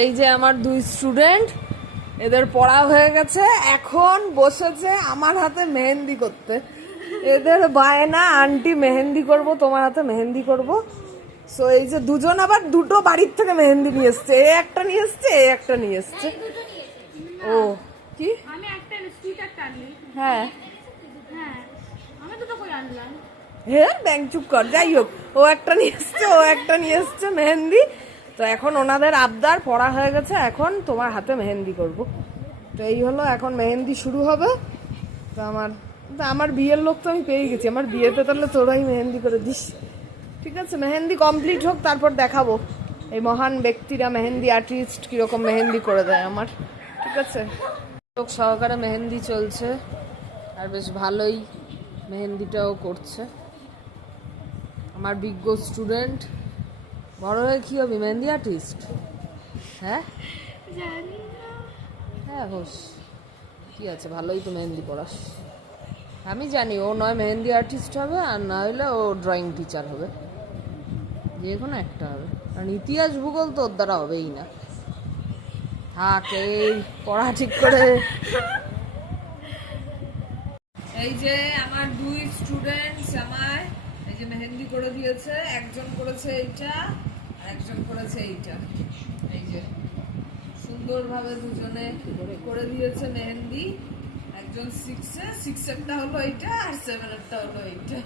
এই যে আমার দুই স্টুডেন্ট, এদের পড়া হয়ে গেছে, এখন বসেছে আমার হাতে মেহেন্দি করতে। এদের বায়না আন্টি মেহেন্দি করব, তোমার হাতে মেহেন্দি করব। সো এই যে দুজন আবার দুটো বাড়ির থেকে মেহেন্দি নিয়ে এসছে, এ একটা নিয়ে এসছে, এ একটা নিয়ে এসছে। ও কি আমি একটা সুইট একটা আনলি। হ্যাঁ হ্যাঁ আমি দুটো কই আনলাম। হ্যাঁ ব্যাংক চুপ কর। যাই হোক, ও একটা নিয়ে এসছে, ও একটা নিয়ে এসছে মেহেন্দি। তো এখন ওনাদের আবদার, পড়া হয়ে গেছে, এখন তোমার হাতে মেহেন্দি করব। তো এই হলো, এখন মেহেন্দি শুরু হবে। তো আমার বিয়ের লোক তো আমি পেয়ে গেছি, আমার বিয়েতে তাহলে তোরাই মেহেন্দি করে দিস। ঠিক আছে, মেহেন্দি কমপ্লিট হোক, তারপর দেখাবো এই মহান ব্যক্তিরা, মেহেন্দি আর্টিস্ট কিরকম মেহেন্দি করে দেয় আমার। ঠিক আছে, লোক সহকারে মেহেন্দি চলছে, আর বেশ ভালোই মেহেন্দিটাও করছে আমার বিজ্ঞ স্টুডেন্ট। বড় হয়ে কি হবি, মেহেন্দি আর্টিস্ট? হ্যাঁ হ্যাঁ হোস, কি আছে, ভালোই তো মেহেন্দি পড়াস। আমি জানি ও নয় মেহেন্দি আর্টিস্ট হবে, আর না হলে ও ড্রয়িং টিচার হবে, যে কোনো একটা হবে। কারণ ইতিহাস ভূগোল তো ওর দ্বারা হবেই না। থাক, এই পড়া ঠিক করে। এই যে আমার দুই স্টুডেন্টস আমায় এই যে মেহেন্দি করে দিয়েছে। একজন করেছে এইটা, আর একজন করেছে এইটা। এই যে সুন্দরভাবে দুজনে করে দিয়েছে মেহেন্দি। একজন 6 এরটা হলো এইটা, আর 7 এরটা হলো এইটা।